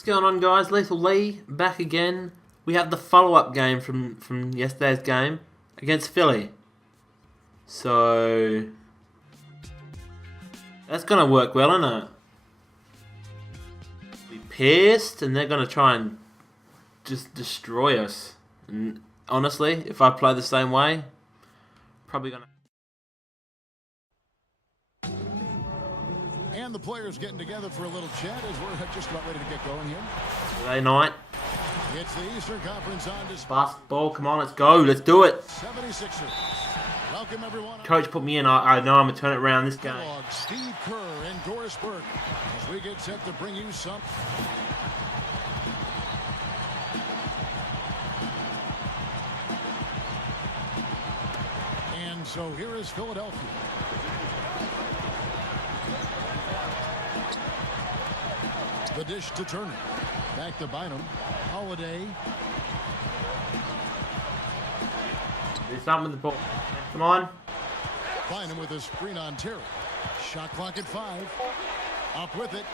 What's going on, guys? Leethal Lee back again. We have the follow-up game from yesterday's game against Philly. So that's gonna work well, isn't it? We pissed, and they're gonna try and just destroy us. And honestly, if I play the same way, probably gonna. And the players getting together for a little chat as we're just about ready to get going here. Today night. It's the Eastern Conference on display. Basketball, come on, let's go, let's do it. 76ers. Welcome everyone. Coach put me in. I know I'm gonna turn it around this game. Steve Kerr and Doris Burke as we get set to bring you some. And so here is Philadelphia. The dish to Turner. Back to Bynum. Holiday. Do something with the ball. Come on. Bynum with a screen on Terry. Shot clock at 5. Up with it.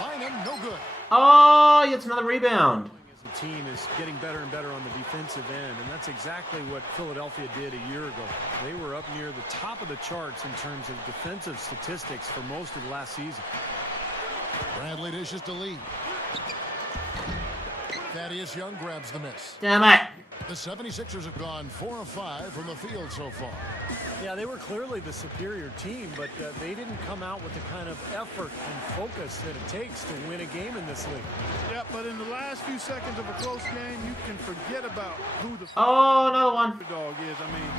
Bynum, no good. Oh, he gets another rebound. The team is getting better and better on the defensive end, and that's exactly what Philadelphia did a year ago. They were up near the top of the charts in terms of defensive statistics for most of last season. Bradley dishes to Lee. Thaddeus Young grabs the miss. Damn it. The 76ers have gone 4 of 5 from the field so far. Yeah, they were clearly the superior team, but they didn't come out with the kind of effort and focus that it takes to win a game in this league. Yeah, but in the last few seconds of a close game, you can forget about who the another one. dog is. I mean,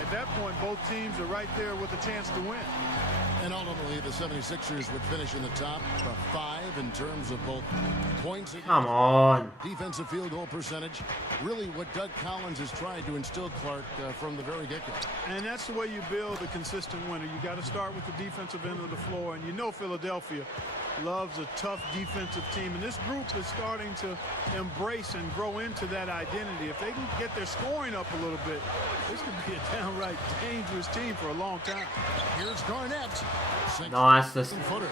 at that point, both teams are right there with a chance to win. And ultimately, the 76ers would finish in the top 5 in terms of both points and Come on. defensive field goal percentage. Really what Doug Collins has tried to instill, Clark, from the very get-go. And that's the way you build a consistent winner. You got to start with the defensive end of the floor. And you know Philadelphia loves a tough defensive team. And this group is starting to embrace and grow into that identity. If they can get their scoring up a little bit, this could be a downright dangerous team for a long time. Here's Garnett. Nice. That's Footer.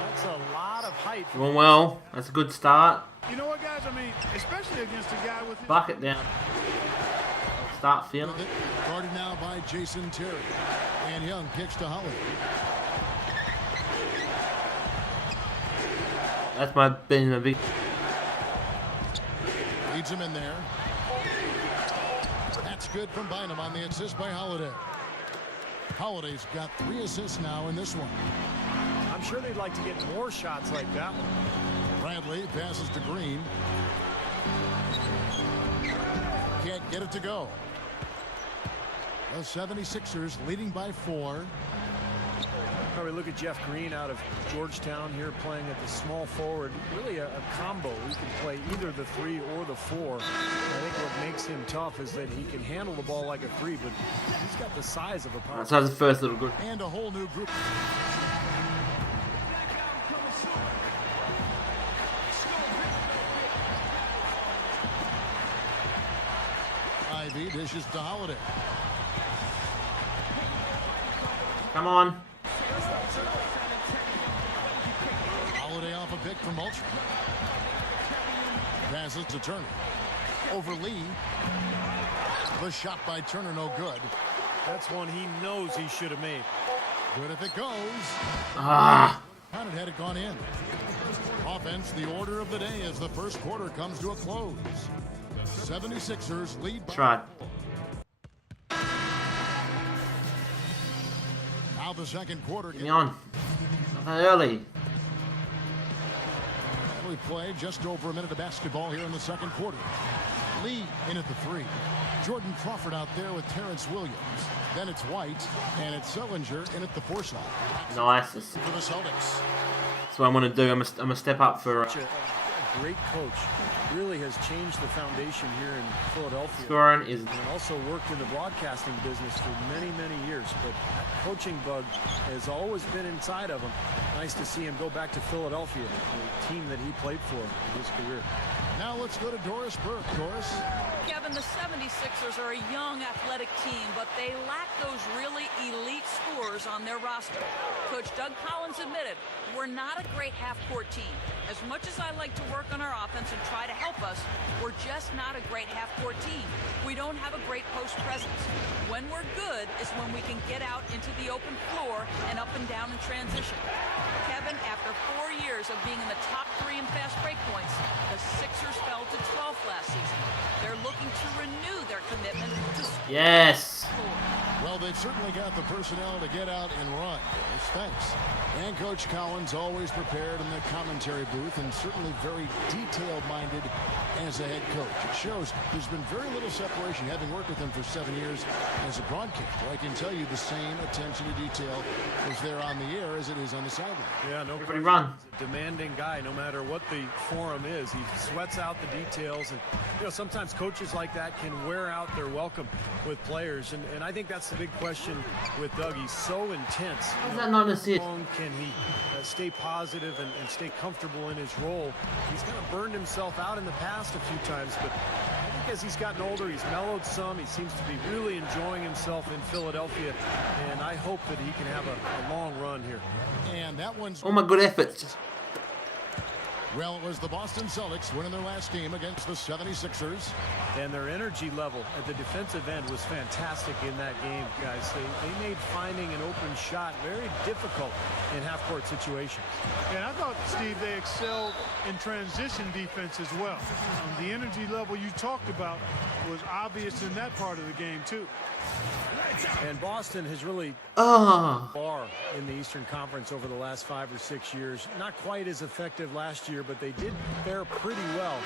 That's a lot of height. doing well. That's a good start. You know what, guys? I mean, especially against a guy with his Bucket down. Start feeling. With it, guarded now by Jason Terry. And Young kicks to Holiday. That's been a big. Leads him in there. That's good from Bynum on the assist by Holiday. Holiday's got 3 assists now in this one. I'm sure they'd like to get more shots like that one. Bradley passes to Green. Can't get it to go. The 76ers leading by 4. Probably look at Jeff Green out of Georgetown here playing at the small forward. Really a combo. He can play either the 3 or the 4. I think what makes him tough is that he can handle the ball like a 3, but he's got the size of a power. So that's the first little good. And a whole new group. Ivy dishes to Holiday. Come on. Holiday off a pick from Ultra. Passes to Turner. Over Lee. The shot by Turner, no good. That's one he knows he should have made. Good if it goes. Ah. Had it gone in. Offense, the order of the day as the first quarter comes to a close. 76ers lead by. Try. Now the second quarter. Get me on. Not that early. We play just over a minute of basketball here in the second quarter. Lee in at the 3. Jordan Crawford out there with Terrence Williams. Then it's White, and it's Sellinger in at the 4 slot. Nice. For the Celtics. That's what I'm gonna do. I'm gonna step up for A great coach. Really has changed the foundation here in Philadelphia. scoring. Is And also worked in the broadcasting business for many, many years. But that coaching bug has always been inside of him. Nice to see him go back to Philadelphia, the team that he played for in his career. Now let's go to Doris Burke. Doris. Kevin, Kevin, the 76ers are a young, athletic team, but they lack those really elite scorers on their roster. Coach Doug Collins admitted, we're not a great half-court team. As much as I like to work on our offense and try to help us, we're just not a great half-court team. We don't have a great post presence. When we're good is when we can get out into the open floor and up and down in transition. Kevin, after 4 years of being in the top 3 in fast break points, the Sixers fell to 12th last season. They're looking to renew their commitment to Yes. Well, they've certainly got the personnel to get out and run. Thanks. And Coach Collins always prepared in the commentary booth and certainly very detail-minded as a head coach. It shows there's been very little separation, having worked with him for 7 years as a broadcaster. I can tell you the same attention to detail is there on the air as it is on the sideline. Yeah, no Everybody question. run. He's a demanding guy, no matter what the forum is. He sweats out the details, and sometimes coaches like that can wear out their welcome with players, and I think that's the big question with Doug. He's so intense. How's that not an assist? How long can he stay positive and stay comfortable in his role? He's kind of burned himself out in the past a few times, but I think as he's gotten older, he's mellowed some. He seems to be really enjoying himself in Philadelphia, and I hope that he can have a long run here. And that one's... All my good efforts. Well, it was the Boston Celtics winning their last game against the 76ers. And their energy level at the defensive end was fantastic in that game, guys. They made finding an open shot very difficult in half-court situations. And I thought, Steve, they excelled in transition defense as well. The energy level you talked about was obvious in that part of the game, too. And Boston has really Oh. bar in the Eastern Conference over the last 5 or 6 years. Not quite as effective last year, but they did fare pretty well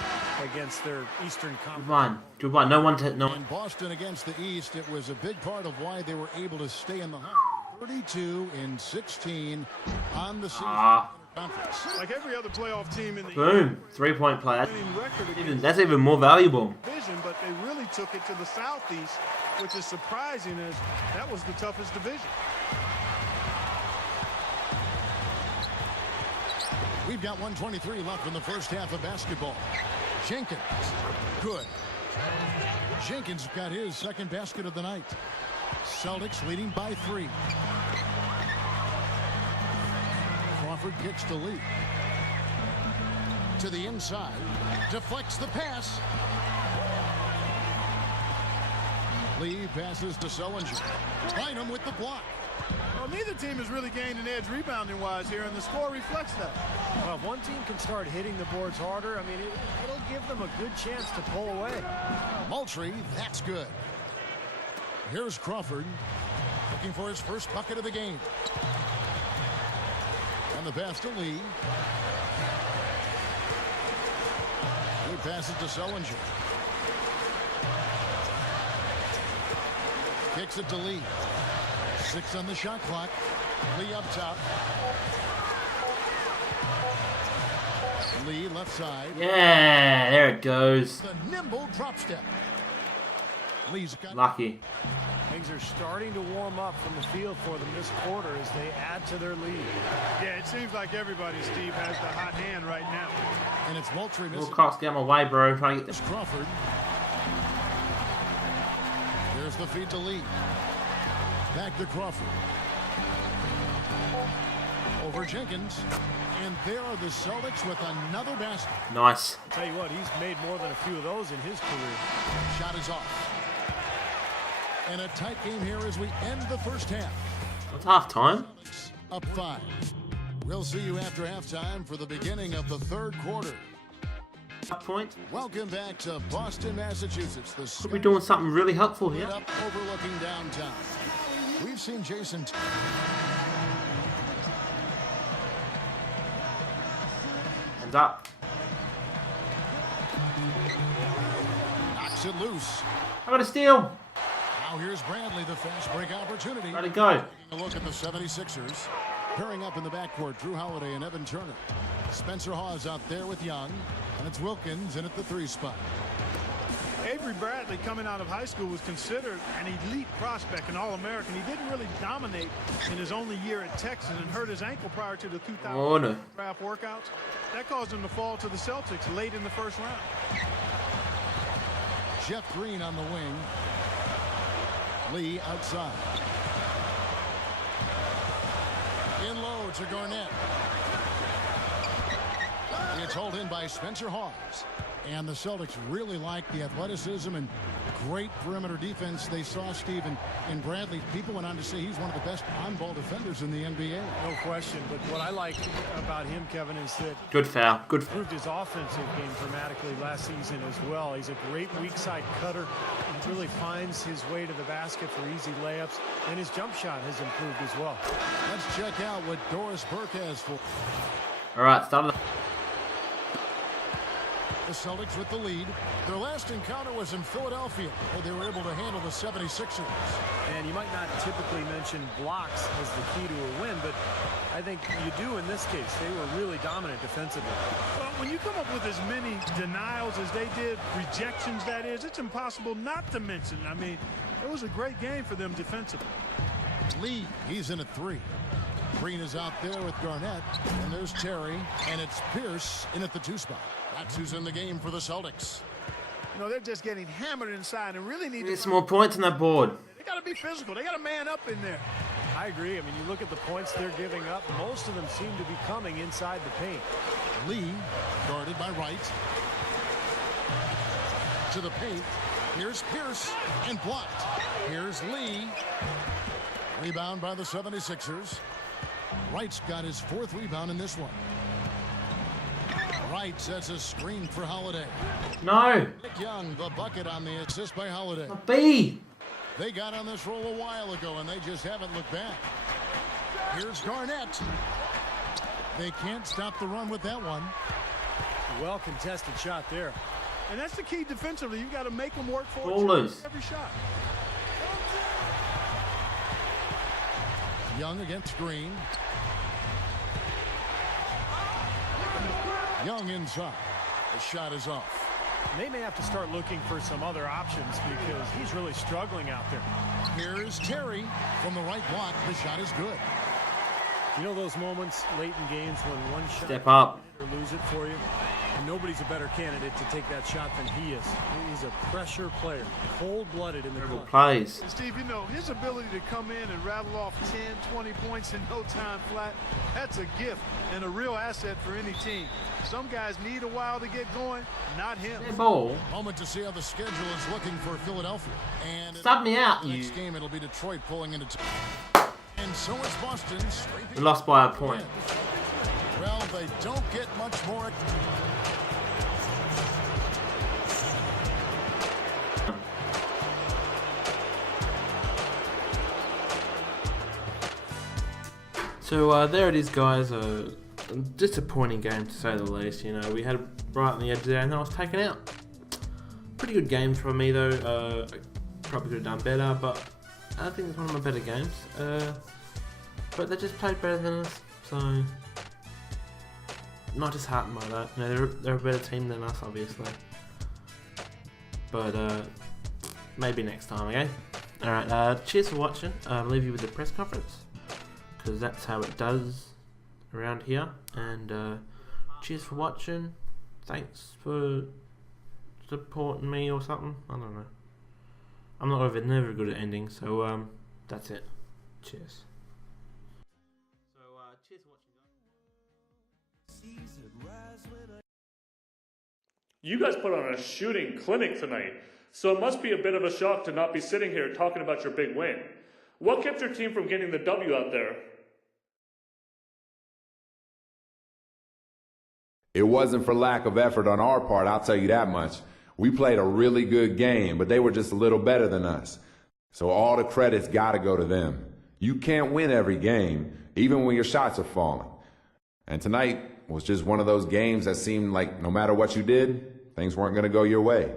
against their Eastern Conference. Good one. No one to no. In Boston against the East, it was a big part of why they were able to stay in the hunt. 32-16 on the season. Conference. Like every other playoff team in the Boom. 3-point play. winning record That's even more valuable. division, but they really took it to the Southeast, which is surprising as that was the toughest division. We've got 1:23 left in the first half of basketball. Jenkins, good. Jenkins got his second basket of the night. Celtics leading by 3. Crawford kicks to Lee. To the inside. Deflects the pass. Lee passes to Sullinger. Bynum with the block. Well, neither team has really gained an edge rebounding-wise here, and the score reflects that. Well, if one team can start hitting the boards harder, I mean, it'll give them a good chance to pull away. Moultrie, that's good. Here's Crawford looking for his first bucket of the game. And the pass to Lee. He passes to Sullinger. Kicks it to Lee. 6 on the shot clock. Lee up top. Lee left side. Yeah, there it goes. The nimble drop step. Lee's got Lucky. Things are starting to warm up from the field for them this quarter as they add to their lead. Yeah, it seems like everybody, Steve, has the hot hand right now. and it's Moultrie missing. Wilcox, get him away, bro. Trying to get There's this. Crawford. There's the feed to Lee. Back to Crawford. Over Jenkins. And there are the Celtics with another basket. Nice. I'll tell you what, he's made more than a few of those in his career. Shot is off. And a tight game here as we end the first half. It's half time. Up 5. We'll see you after halftime for the beginning of the third quarter. Point. Welcome back to Boston, Massachusetts. The Could be doing something really helpful Split here. up overlooking downtown. We've seen Jason Hands up. knocks it loose. I got a steal. Now here's Bradley, the fast break opportunity. Let it go. A look at the 76ers. Pairing up in the backcourt, Drew Holiday and Evan Turner. Spencer Hawes out there with Young. And it's Wilkins in at the 3 spot. Avery Bradley, coming out of high school, was considered an elite prospect, an All-American. He didn't really dominate in his only year at Texas and hurt his ankle prior to the 2000 Oh, no. draft workouts. That caused him to fall to the Celtics late in the first round. Jeff Green on the wing. Lee outside. In low to Garnett. It's hauled in by Spencer Hawes. And the Celtics really like the athleticism and great perimeter defense they saw, Steve, in Bradley. People went on to say he's one of the best on-ball defenders in the NBA. No question. But what I like about him, Kevin, is that Good foul. Good. improved his offensive game dramatically last season as well. He's a great weak side cutter. He really finds his way to the basket for easy layups, and his jump shot has improved as well. Let's check out what Doris Burke has for All right, start of the. the Celtics with the lead. Their last encounter was in Philadelphia, where they were able to handle the 76ers. And you might not typically mention blocks as the key to a win, but I think you do in this case. They were really dominant defensively. Well, when you come up with as many denials as they did, rejections that is, it's impossible not to mention. I mean, it was a great game for them defensively. Lee, he's in at 3. Green is out there with Garnett, and there's Terry, and it's Pierce in at the 2 spot. That's who's in the game for the Celtics. You know, they're just getting hammered inside and really need Get to. some more points on that board. They got to be physical. They got to man up in there. I agree. I mean, you look at the points they're giving up, most of them seem to be coming inside the paint. Lee, guarded by Wright. To the paint. Here's Pierce, and blocked. Here's Lee. Rebound by the 76ers. Wright's got his 4th rebound in this one. Wright sets a screen for Holiday. No. Nick Young, the bucket on the assist by Holiday. A B. They got on this roll a while ago, and they just haven't looked back. Here's Garnett. They can't stop the run with that one. Well contested shot there. And that's the key defensively. You've got to make them work for Ball it loose. every shot. Young against Green. Young inside. The shot is off. They may have to start looking for some other options because he's really struggling out there. Here's Terry from the right block. The shot is good. You know those moments late in games when one shot Step up. or lose it for you? And nobody's a better candidate to take that shot than he is. He's a pressure player, cold-blooded in the clutch. Plays. And Steve, you know, his ability to come in and rattle off 10, 20 points in no time flat, that's a gift and a real asset for any team. Some guys need a while to get going, not him. Ball. Moment to see how the schedule is looking for Philadelphia. And Sub me out, you. next game, it'll be Detroit pulling into. And so is Boston. We lost by a point. Well, they don't get much more. So there it is, guys. A disappointing game to say the least. You know, we had it right on the edge there, and then I was taken out. Pretty good game from me though. Probably could have done better, but I think it's one of my better games. But they just played better than us, so not disheartened by that. You know, they're a better team than us, obviously. But maybe next time, okay? All right. Cheers for watching. I'll leave you with the press conference, because that's how it does around here. And cheers for watching. Thanks for supporting me or something. I don't know. I'm never good at ending, so that's it. Cheers. So cheers for watching, guys. You guys put on a shooting clinic tonight, so it must be a bit of a shock to not be sitting here talking about your big win. What kept your team from getting the W out there? It wasn't for lack of effort on our part, I'll tell you that much. We played a really good game, but they were just a little better than us. So all the credit's got to go to them. You can't win every game, even when your shots are falling. And tonight was just one of those games that seemed like no matter what you did, things weren't going to go your way.